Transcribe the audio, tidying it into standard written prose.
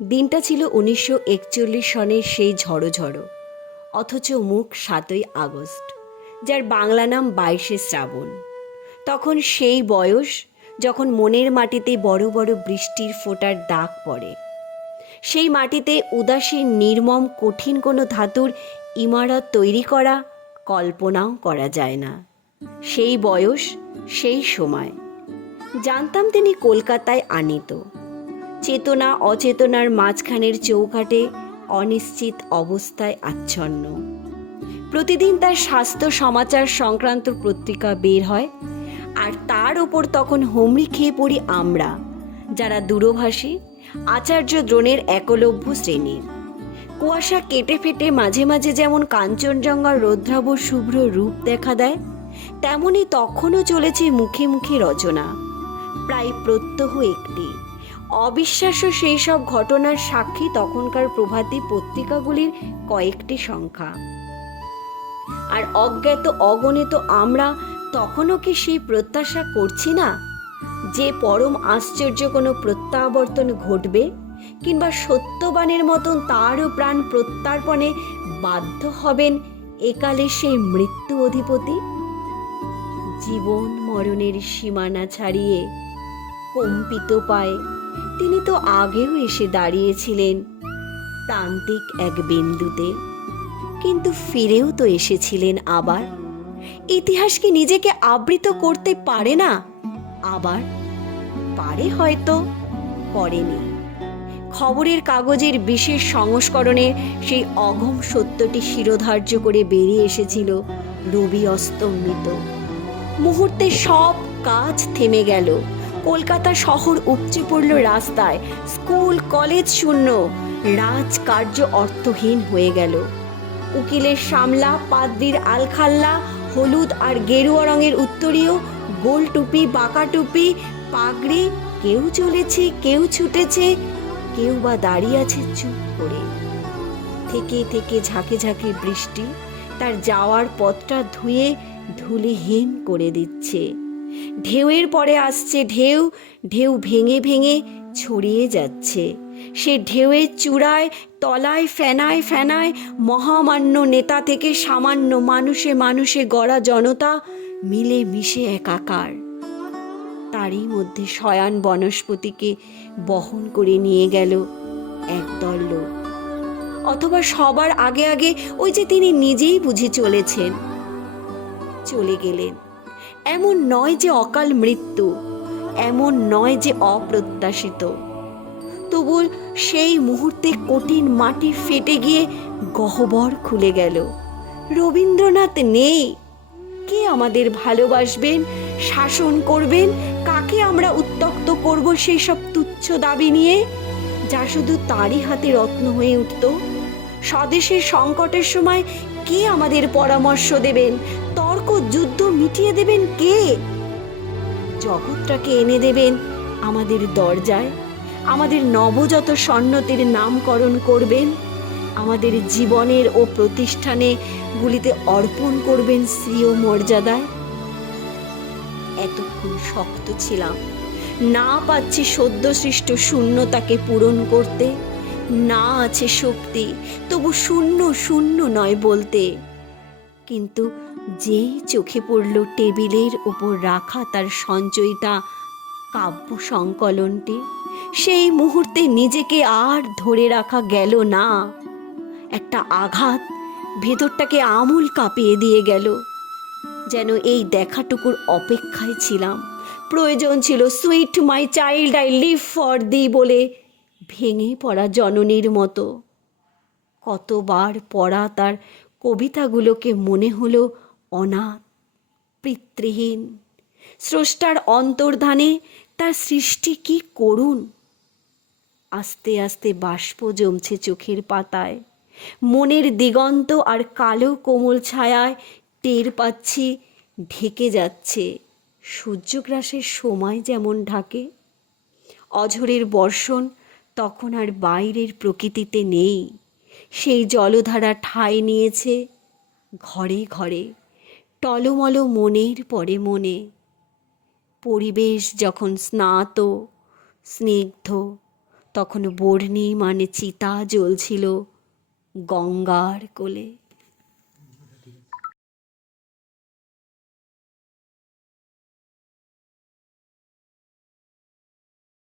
দিনটা ছিল 1941 সনের সেই ঝড়ো ঝড়ো, অথচ মুখ 7ই আগস্ট, যার বাংলা নাম 22শে শ্রাবণ। তখন সেই বয়স যখন মনের মাটিতে বড় বড় বৃষ্টির ফোঁটার দাগ পড়ে। সেই মাটিতে উদাসীন নির্মম কঠিন কোনো ধাতুর ইমারত তৈরি করা কল্পনাও করা যায় না। সেই বয়স, সেই সময়। জানতাম তিনি কলকাতায় আনিত, চেতনা অচেতনার মাঝখানের চৌকাঠে অনিশ্চিত অবস্থায় আচ্ছন্ন। প্রতিদিন তার স্বাস্থ্য সমাচার সংক্রান্ত পত্রিকা বের হয়, আর তার ওপর তখন হুমড়ি খেয়ে পড়ি আমরা, যারা দূরভাষী, আচার্য দ্রোণের একলভ্য শ্রেণী। কুয়াশা কেটে ফেটে মাঝে মাঝে যেমন কাঞ্চনজঙ্ঘার রৌদ্রাভ শুভ্র রূপ দেখা দেয়, তেমনি তখনও চলেছে মুখে মুখে রচনা, প্রায় প্রত্যহ একটি। অবিশ্বাস্য সেই সব ঘটনার সাক্ষী তখনকার প্রভাতী পত্রিকাগুলির কয়েকটি সংখ্যা। আর অজ্ঞাত অগণিত আমরা তখনও কি সেই প্রত্যাশা করছি না যে পরম আশ্চর্য কোনো প্রত্যাবর্তন ঘটবে, কিংবা সত্যবানের মতন তারও প্রাণ প্রত্যার্পণে বাধ্য হবেন একালে সেই মৃত্যু অধিপতি? জীবন মরণের সীমানা ছাড়িয়ে কম্পিত পায়ে তিনি তো আগেও এসে দাঁড়িয়েছিলেন প্রান্তিক এক বিন্দুতে, কিন্তু ফিরেও তো এসেছিলেন আবার। ইতিহাস কি নিজেকে আবৃত করতে পারে না? আবার পারে, হয়তো করেনি। খবরের কাগজের বিশেষ সংস্করণে সেই অঘম সত্যটি শিরোধার্য করে বেরিয়ে এসেছিল রবি অস্তমিত। মুহূর্তে সব কাজ থেমে গেল। কলকাতা শহর উপচে পড়ল রাস্তায়, স্কুল কলেজ শূন্য, রাজকার্য অর্থহীন হয়ে গেল। উকিলের সামলা, পাদ্রির আলখাল্লা, হলুদ আর গেরুয়া রঙের উত্তরীয়, গোল টুপি, বাঁকা টুপি, পাগড়ি, কেউ চলেছে, কেউ ছুটেছে, কেউ বা দাঁড়িয়ে আছে চুপ করে। থেকে থেকে ঝাঁকে ঝাঁকে বৃষ্টি তার যাওয়ার পথটা ধুয়ে ধুলিহীন করে দিচ্ছে। ঢেউয়ের পরে আসছে ঢেউ, ঢেউ ভেঙে ভেঙে ছড়িয়ে যাচ্ছে। সে ঢেউয়ের চূড়ায় তলায় ফেনায় ফেনায় মহামান্য নেতা থেকে সামান্য মানুষে মানুষে গড়া জনতা মিলে মিশে একাকার। তারই মধ্যে শয়ান বনস্পতিকে বহন করে নিয়ে গেল একদল লোক। অথবা সবার আগে আগে ওই যে তিনি নিজেই বুঝে চলেছেন, চলে গেলেন। এমন নয় যে অকাল মৃত্যু, এমন নয় যে অপ্রত্যাশিত। তবু সেই মুহূর্তে কঠিন মাটি ফেটে গিয়ে গহ্বর খুলে গেল। রবীন্দ্রনাথ নেই। কে আমাদের ভালোবাসবেন, শাসন করবেন? কাকে আমরা উত্ত্যক্ত করব সেই সব তুচ্ছ দাবি নিয়ে, যা শুধু তারই হাতে রত্ন হয়ে উঠত? স্বদেশের সংকটের সময় কে আমাদের পরামর্শ দেবেন, তর্ক যুদ্ধ মিটিয়ে দেবেন কে? জগৎটাকে এনে দেবেন আমাদের দরজায়, আমাদের নবজাত সন্ন্যতির নামকরণ করবেন, আমাদের জীবনের ও প্রতিষ্ঠানে গুলিতে অর্পণ করবেন স্বীয় মর্যাদায়। এতক্ষণ শক্ত ছিলাম, না পাচ্ছি সদ্য সৃষ্ট শূন্যতাকে পূরণ করতে, না আছে শক্তি, তবু শূন্য শূন্য নয় বলতে। কিন্তু যেই চোখে পড়ল টেবিলের ওপর রাখা তার সঞ্চয়িতা কাব্য সংকলনটি, সেই মুহূর্তে নিজেকে আর ধরে রাখা গেল না। একটা আঘাত ভেতরটাকে আমূল কাঁপিয়ে দিয়ে গেল। যেন এই দেখাটুকুর অপেক্ষায় ছিলাম, প্রয়োজন ছিল sweet my child I live for the বলে ভেঙে পড়া জননীর মতো। কতবার পড়া তার কবিতাগুলোকে মনে হলো অনাথ, পিতৃহীন। স্রষ্টার অন্তর্ধানে তার সৃষ্টি কি করুণ। আস্তে আস্তে বাষ্প জমছে চোখের পাতায়, মনের দিগন্ত আর কালো কোমল ছায়ায় টের পাচ্ছি ঢেকে যাচ্ছে সূর্যগ্রাসের সময় যেমন ঢাকে। অঝোরের বর্ষণ তখন আর বাইরের প্রকৃতিতে নেই, সেই জলধারা ঠাঁই নিয়েছে ঘরে ঘরে, টলমল মনের পরে মনে। পরিবেশ যখন স্নাত, স্নিগ্ধ, তখন বর্ণি মানে চিতা জ্বলছিল গঙ্গার কোলে।